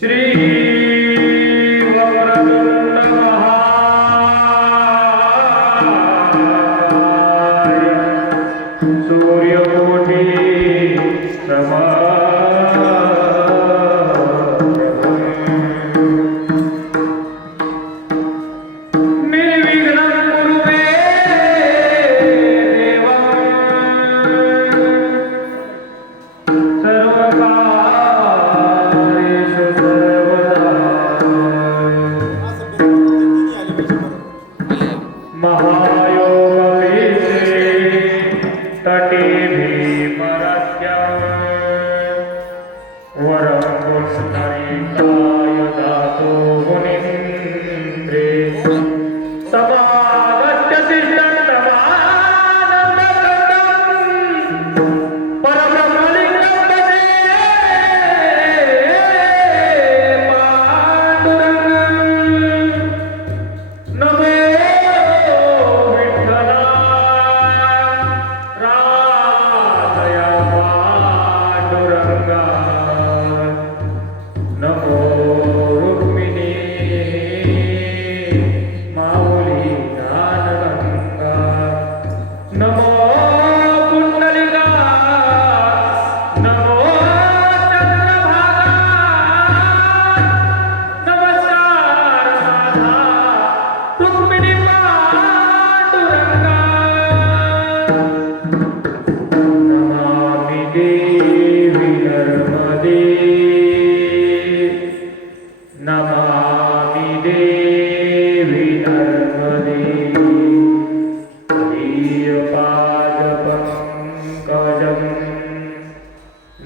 Shri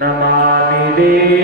Namami Devi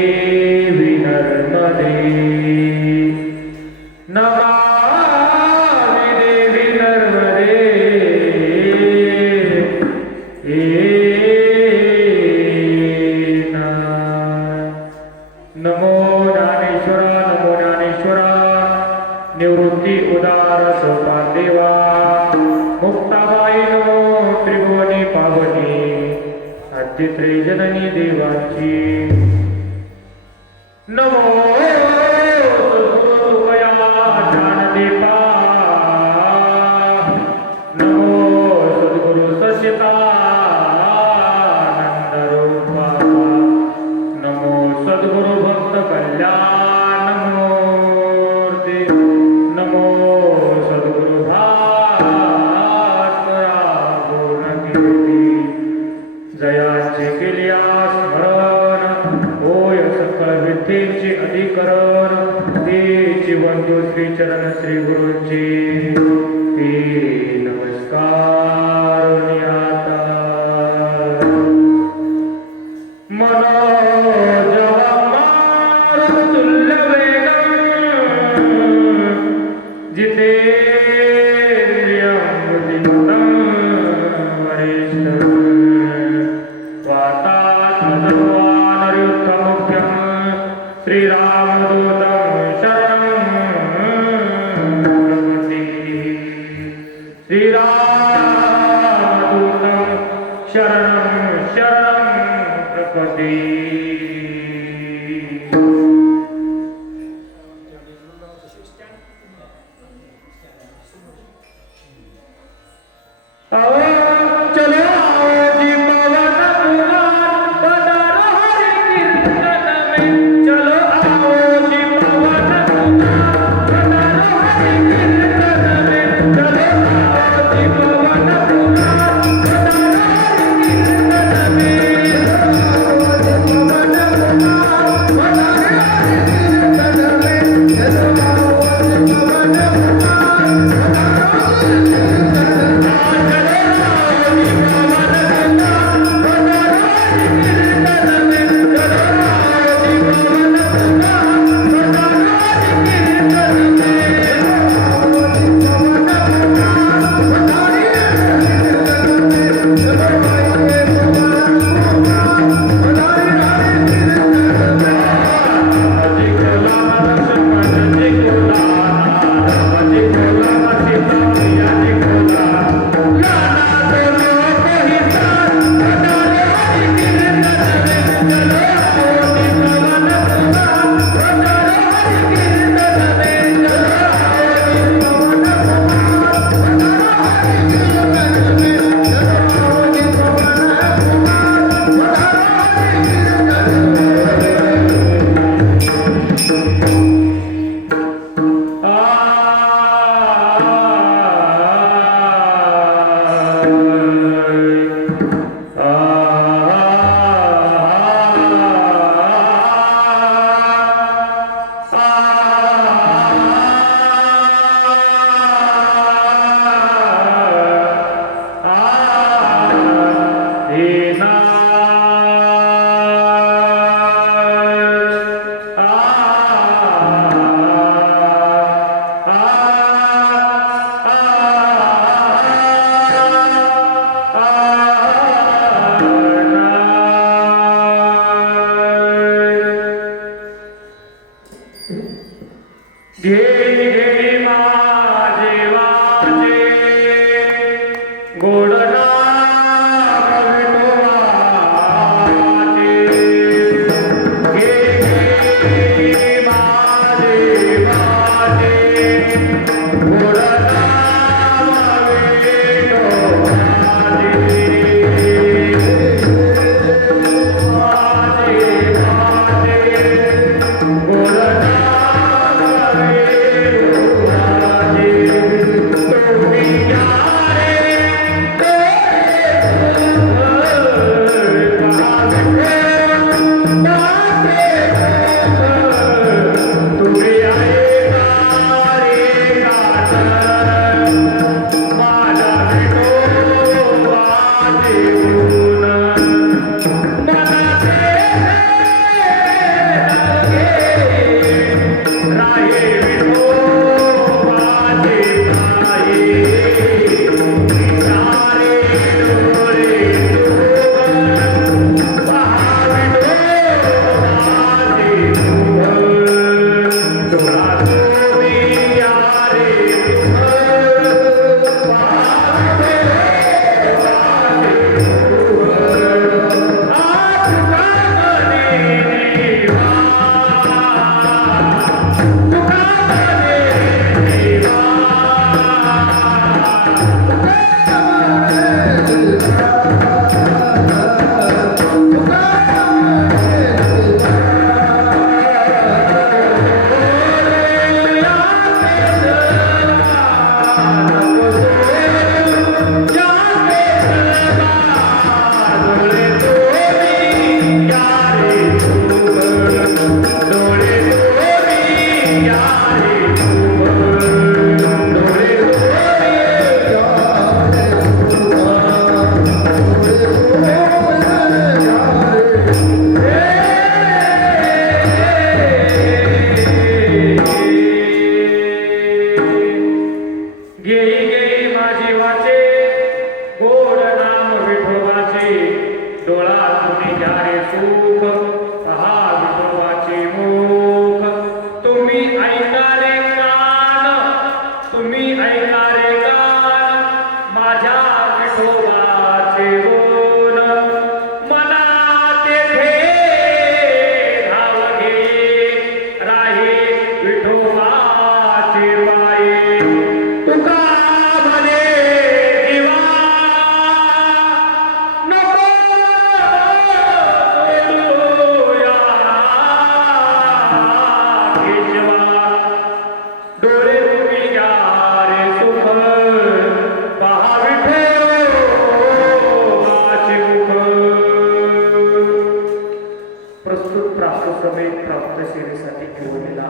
समेत प्राप्त सेवेसाठी घेऊनला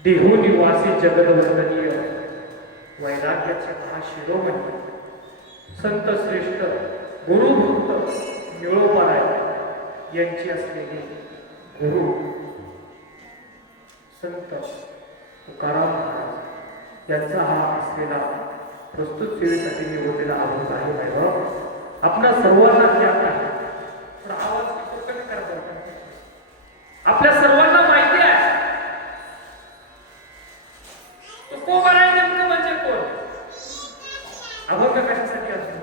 देहू निवासी जगदवंदनीय वैराग्याचे महाशिरोमणी संत श्रेष्ठ गुरुभक्त निळोपाराय यांची असलेली गुरु संत तुकाराम महाराज यांचा हा असलेला प्रस्तुत सेवेसाठी निवडलेला आवाज आहे वैभव आपल्या सर्वांना ज्ञात आहे. आपल्या सर्वांना माहिती आहे. तो कोण आहे नेमकं म्हणजे कोण? अभंग कशासाठी असतो?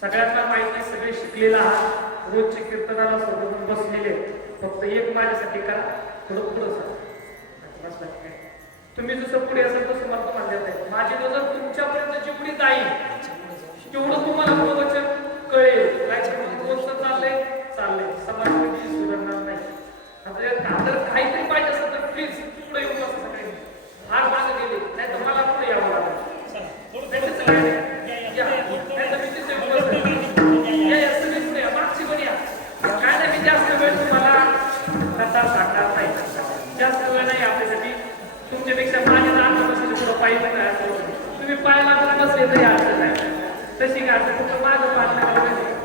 सगळ्यांना माहिती सगळे शिकलेला आहात. रोजचे कीर्तनाला सर्वजण बसलेले फक्त एक माझ्यासाठी करा थोडं पुढं सर तुम्ही जसं पुढे असेल तसं मला तुम्हाला देता येईल. माझी नजर तुमच्यापर्यंत जेवढी जाईल. तेवढं तुम्हाला प्रवचन कळेल. काय कोणतं चाललंय चाललंय. समाज कधी सुधारणार नाही. आता काहीतरी पाहिजे असेल तर प्लीज पुढे येऊन बसा सगळे फार मागे गेले नाही तर मला पुढे यावं लागेल. या. नाही तर मी तिथे. या, या, या. मागची पण या. काय नाही मी जास्त वेळ तुम्हाला कथा सांगणार नाही? जास्त वेळ नाही आपल्यासाठी. तुमच्यापेक्षा माझ्या पाहिजे तुम्ही बसले तरी अडचण नाही. तशी काय फक्त माझं पाठ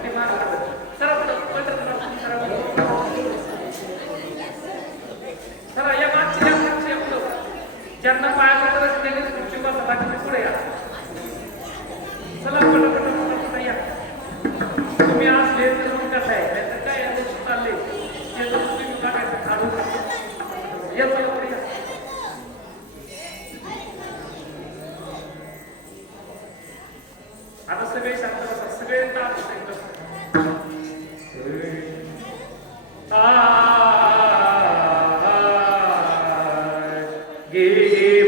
ते मागं चला पुढं, चला या मागची या मागची ज्यांना पाया पडत खुर्ची बसा पुढे या. चला या. तुम्ही असले आता सगळे शांत बसा सगळे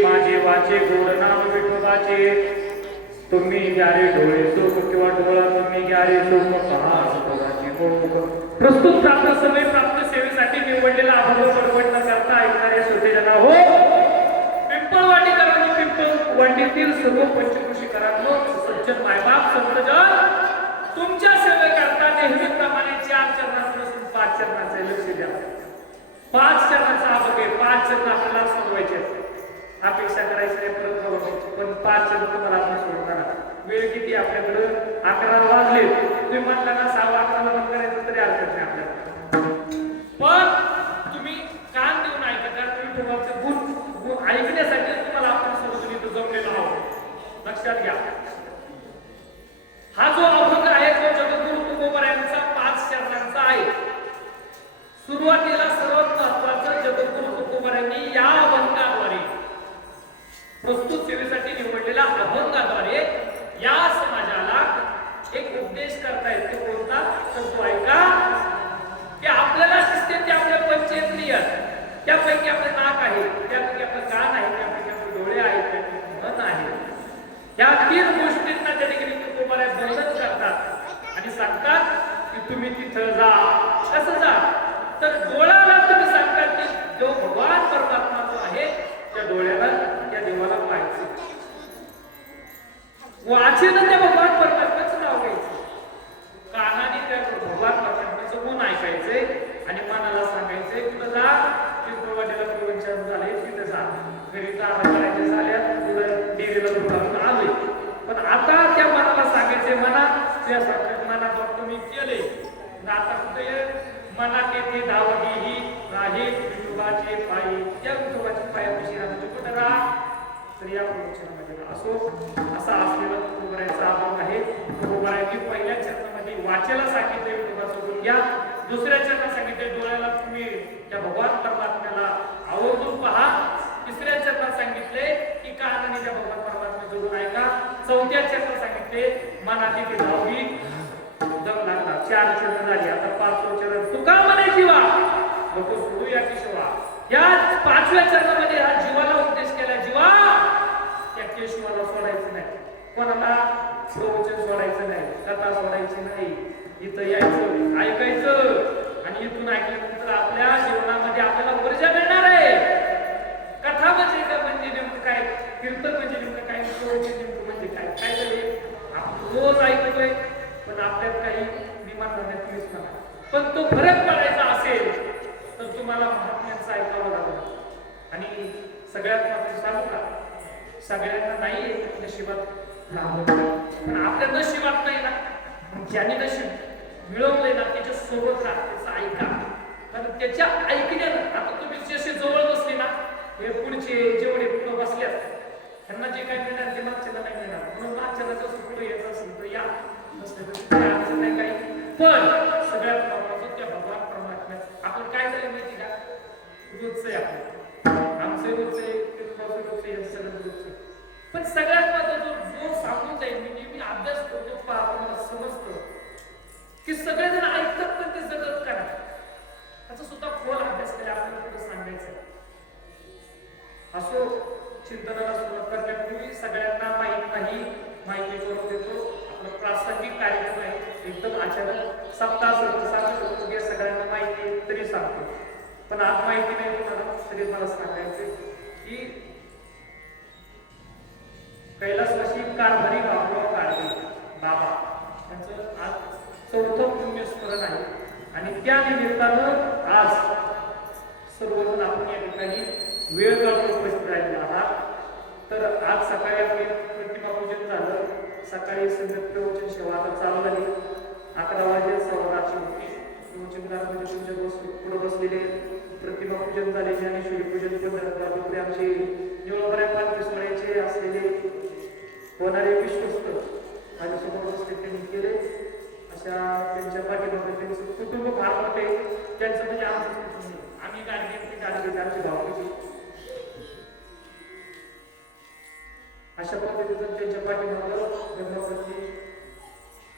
माझे वाचे गोड नाम तुम्ही ग्यारे डोळे सुख किंवा डोळा तुम्ही ग्यारे सुख प्रस्तुत प्राप्त सगळे प्राप्त सेवेसाठी निवडलेला अनुभव परवड न करता ऐकणाऱ्या श्रोतेजना हो पिंपळवाडीकरांनी पिंपळ वाटीतील सर्व पंचकृषीकरांनो सज्जन मायबाप संतजन तुमच्या सेवेकरता नेहमीप्रमाणे चार चरणांपासून बसून पाच चरणाचे लक्ष द्या. पाच चरणाचा हा बघे पाच चरण आपल्याला सोडवायचे अपेक्षा करायची नाही परत बघायची पण पाच चरण तुम्हाला आपण सोडणार वेळ किती आपल्याकडं? अकरा वाजले तुम्ही म्हटलं ना सहा अकराला बंद करायचं तरी हरकत नाही आपल्याला. पण तुम्ही कान देऊन ऐका कारण तुम्ही गुण गुण ऐकण्यासाठी तुम्हाला आपण सोडून इथं जमलेलो आहोत. लक्षात घ्या. हा जो अभंग आहे तो जगद्गुरु तुकोबरायांचा पाच शब्दांचा आहे. सुरुवातीला सर्वात महत्वाचं जगद्गुरु तुकोबरायांनी या अभंगाद्वारे प्रस्तुत सेवेसाठी निवडलेल्या अभंगाद्वारे या समाजाला एक उपदेश करता येतो कोणता तर तो ऐका की आपल्याला दिसते ते आपल्या पंचेंद्रिय त्यापैकी आपलं नाक आहे त्यापैकी आपलं कान आहे त्यापैकी आपले डोळे आहेत त्यापैकी मन आहे या तीन गोष्टींना त्या ठिकाणी तुकोबारा वर्णन करतात आणि सांगतात की तुम्ही तिथं जा कसं जा. तर डोळ्याला तुम्ही सांगता की जो भगवान परमात्मा जो आहे त्या डोळ्याला त्या देवाला पाहायचं. वाचेनं त्या भगवान परमात्म्याचं नाव घ्यायचं. कानाने त्या भगवान परमात्म्याचं गुण ऐकायचंय आणि मनाला सांगायचंय तुला जा चित्रवाडीला प्रवचन झाले तिथे जा. घरी काना करायचे झाल्या तुला डेरीला दुखावून आलोय. पण आता त्या मनाला सांगायचंय मना तुझ्यासारख्या मनात तुम्ही केले. आता कुठे मनात येते धावली ही. राही विठोबाचे पायी. त्या विठोबाच्या पायापाशी राहण्याचे म्हणजे कुठं राहा? तर या प्रवचनामध्ये असो असा असलेला तुकोबरायचा अभंग आहे. तुकोबरायनी पहिल्या चरणामध्ये वाचेला सांगितले विठोबाचं गुण घ्या. दुसऱ्या चरणात सांगितले डोळ्याला तुम्ही त्या भगवान परमात्म्याला आवर्जून पहा. तिसऱ्या चरणात सांगितले की कानाने त्या भगवान परमात्म्याचं गुण ऐका. चौथ्या चरणात सांगितले मनाची ती भावगी लागला चार चरण झाली. आता पाचवं चरण तुका म्हणे जीवा. नको सोडू या की शिवा या पाचव्या चरणामध्ये हा जीवाला उपदेश केला. जीवा त्या केशवाला सोडायचं नाही. कोणाला? प्रवचन सोडायचं नाही. कथा सोडायची नाही. इथं यायचं ऐकायचं आणि इथून ऐकल्यानंतर आपल्या जीवनामध्ये आपल्याला ऊर्जा मिळणार आहे. कथा म्हणजे का म्हणजे नेमकं काय? कीर्तन म्हणजे नेमकं काय? प्रवचन नेमकं म्हणजे काय? काय झाले आपण रोज ऐकतोय. तर आपल्यात काही विमान धरण्यात नाही. पण तो फरक पडायचा असेल तर तुम्हाला महात्म्यांचं ऐकावं लागेल. आणि सगळ्यात मात्र सांगू का? सगळ्यांना नाही येत नशिबात पण आपल्या नशिबात नाही ना. ज्याने नशीब मिळवलंय ना त्याच्या सोबत राहा त्याचं ऐका. कारण त्याच्या ऐकण्यानं आता तुम्ही जसे जवळ बसले ना हे पुढचे जेवढे पुढे बसल्यात त्यांना जे काय मिळणार ते मागच्याला नाही मिळणार. म्हणून मागच्याला जसं पुढे येत असेल तर या. पण सगळ्यात महत्वाचं त्या भगवान काय झालं माहिती का रोजचं आहे सगळं पण सगळ्यात महत्वाचं जो सांगून जाईल मी नेहमी अभ्यास करतो पाहतो मला की सगळेजण ऐकतात पण ते जगत करा त्याचा सुद्धा खोल अभ्यास केला आपण पुढे सांगायचं असो चिंतनाला सुरुवात करण्यापूर्वी सगळ्यांना माहीत नाही माहिती करून देतो. प्रासंगिक कार्यक्रम आहे. एकदम अचानक सप्ताह सप्ताह सांगतो हे सगळ्यांना माहिती तरी सांगतो. पण आज माहिती नाही तुम्हाला तरी मला सांगायचं की कैलास कैलासवासी कारभारी बाबुराव गाडगे बाबा. त्यांचं आज चौथं पुण्यस्मरण आहे. आणि त्या निमित्तानं आज सर्वजण आपण या ठिकाणी वेळ काढून उपस्थित राहिले आहात. तर आज सकाळी आपले प्रतिमापूजन झालं. सकाळी संगत प्रवचन सेवा आता चालू झाली अकरा वाजे सव्वाची होती प्रवचनकारामध्ये तुमच्या बस पुढे बसलेले प्रतिमा पूजन झाले ज्ञानेश्वरी पूजन पण दुसरे आमचे निवडबऱ्या पालखी सोहळ्याचे असलेले होणारे विश्वस्त माझ्यासोबत बसले त्यांनी केले. अशा त्यांच्या पाठीमागे त्यांचं कुटुंब फार मोठे त्यांचं म्हणजे आमचं आम्ही गाडी घेतली गाडी घेतली आमची भावकीची. अशा पद्धतीने जर त्यांच्या पाठीमागं धर्मपती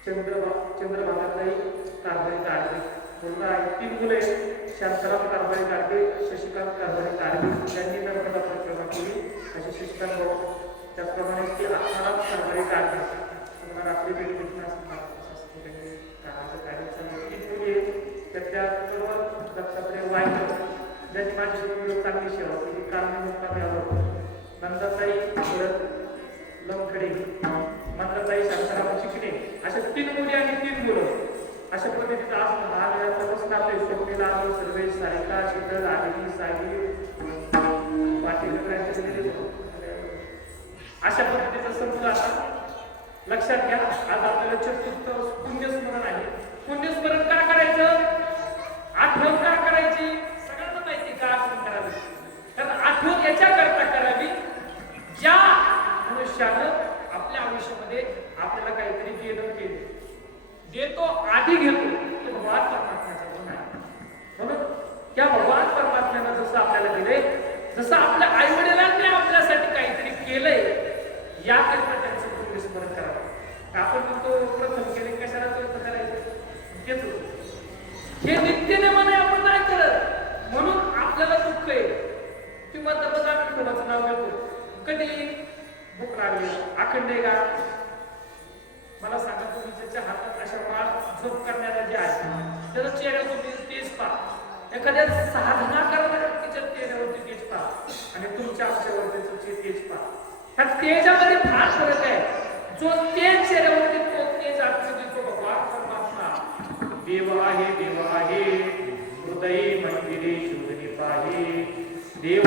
चंद्रभा चंद्रभागातही कारभारी काढते मुलगा आहे तीन मुले शांताराम कारभारी काढते शशिकांत कारभारी काढते यांनी नर्मदा परिक्रमा केली असे शशिकांत भाऊ. त्याचप्रमाणे ते आत्माराम कारभारी काढते तुम्हाला आपली भेट घटना कामाचं कार्य चालू तीन मुली आहेत. तर त्या सर्व लक्षाकडे वाईट ज्यांनी माझी चांगली सेवा केली. कारणीभूत नंदाताई परत लवखडे. मंत्रताई शास्त्रावर शिकणे. अशा तीन मुली आणि तीन मुलं. अशा पद्धतीचा आज महाराजांचा प्रश्न आपले सोपीला सर्वे सारिका शीतल आगरी सागरी पाटील अशा पद्धतीचा समजा आता. लक्षात घ्या आज आपल्याला चतुर्थ पुण्यस्मरण आहे. पुण्यस्मरण का करायचं? आठवण का करायची? सगळ्यांना माहिती का? आठवण करायचं जेवणाला कधी भूक लागली का मला सांगा तुम्ही हातात अशा झोप करण्याला जे आहे त्याचा तुम्ही एखाद्या साधना करणाऱ्या चेहऱ्यावरती आणि तुमच्या आमच्यावरती तेज तेजामध्ये फार फरक आहे. जो तेज चेहऱ्यावरती तो तेज आमचे देतो बाबा परमात्मा देव आहे देव आहे. हृदय मंदिरे शोधने पाहि. देव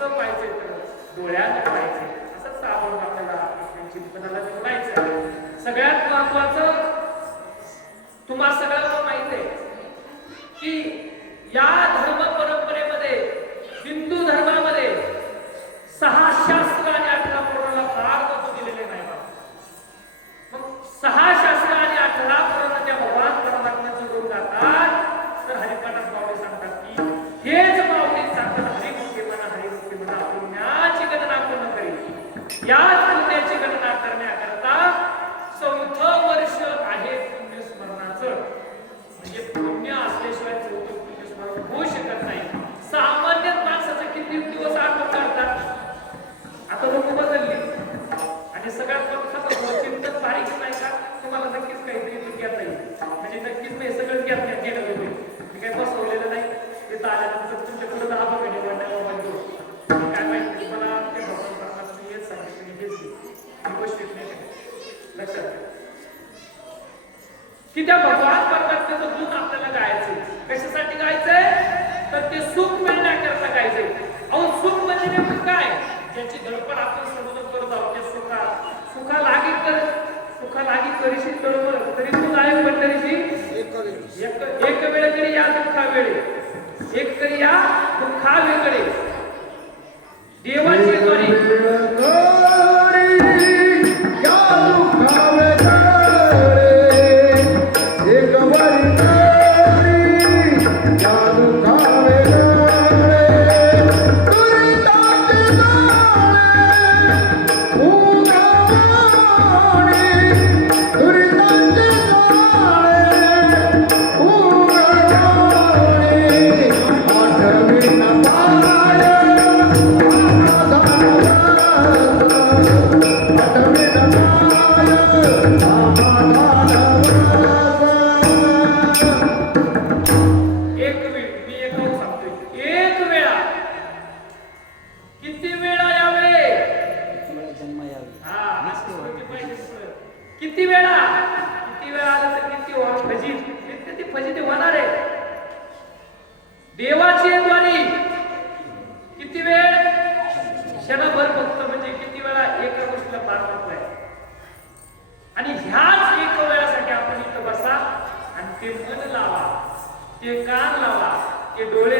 कसं पाहिजे तर डोळ्यात पाहिजे असं साबण आपल्याला चिंतनाला निवडायचं आहे एक वेळ करी या दुःखा वेळे एक तरी या दुःखा वेगळे देवाचे